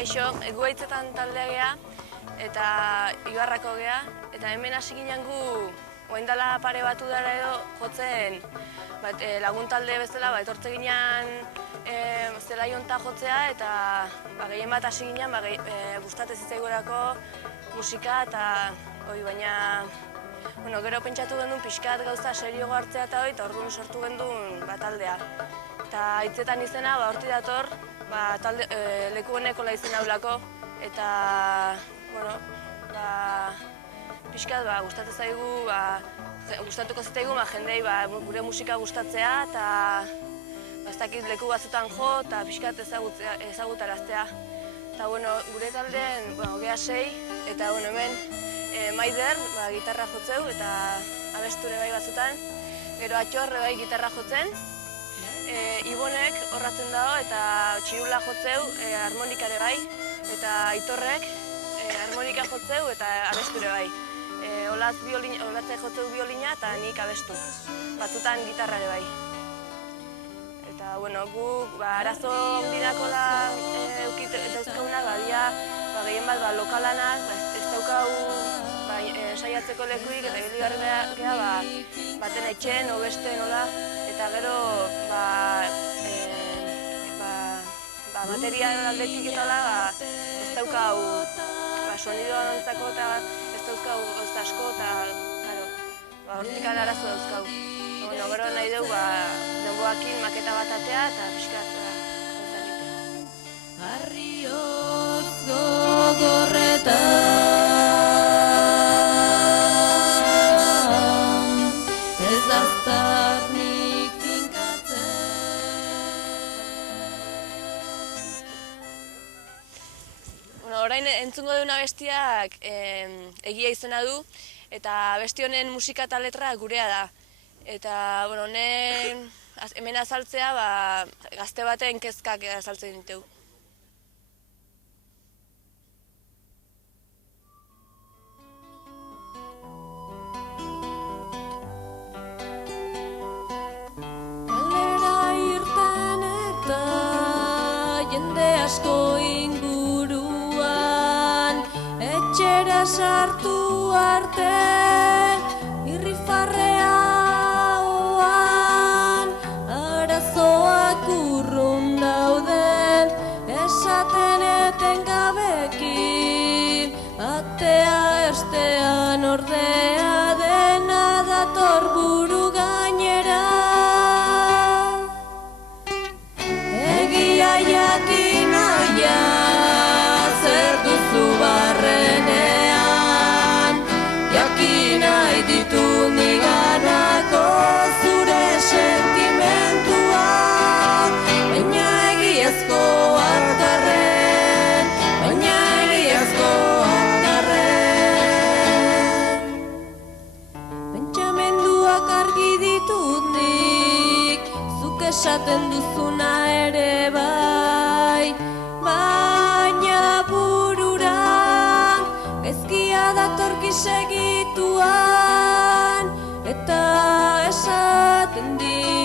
Kaixo, Eguaitzetan taldea gea eta Ibarrako gea, eta hemen hasi ginen gu orain dela pare batu dara edo jotzen lagun talde bezala etortze ginen zelai honta jotzea, eta gehien bat hasi ginen gustatzen zitzaigulako musika eta baina gero pentsatu gendun pixkat gauza serioago hartzea eta orduan sortu gendun taldea. Eta Hitzetan izena hortik dator, leku honekola izena haulako, eta pixkat gustatzen zaigu, gustatuko zitaigu jendei gure musika gustatzea, eta ez dakit leku batzutan jo eta pixkat ezagutaraztea. Eta gure taldeen gea 6, eta hemen Maider gitarra jotzeu eta abesture bai batzutan, gero Atxor bai gitarra jotzen, Ibonek horratzen dago eta txirula jotzeu harmonikare bai, eta Aitorrek harmonika jotzeu eta abesture bai. Olatze jotzeu biolina eta nik abestu, batzutan gitarrare bai. Eta guk arazo ondinako da dauzkaunak, gehien bat lokalanak, ez daukau saiatzeko lekuik eta biligarri geha baten etxen, obesten, nola, eta gero material aldetik eta ez daukau sonidoan ontzako eta ez dauzkau asko eta hortik arazo dauzkau. Gero nahi dugu denboakin maketa bat atea eta pixkat gauza egitea. Arrioz gogorretan orain entzungo duen abestiak egia izena du, eta abesti honen musika eta letra gurea da. Eta hemen azaltzea gazte baten kezkak azaltzen ditu. Kalera irten eta jende asko etxera sartu arte, irrifarrea oan, arazoak urrun daude, esaten etengabeki, atea estean ordea dena dator buru gainera. Egia jakin naia, zer duzu barrenean, jakin nahi ditu niganako zure sentimentuak, baina egiazko hartarren, Pentsamenduak argi ditut nik, zuk esaten duzuna ere bai, baina burura gaizkia datorki segituan, eta esaten dit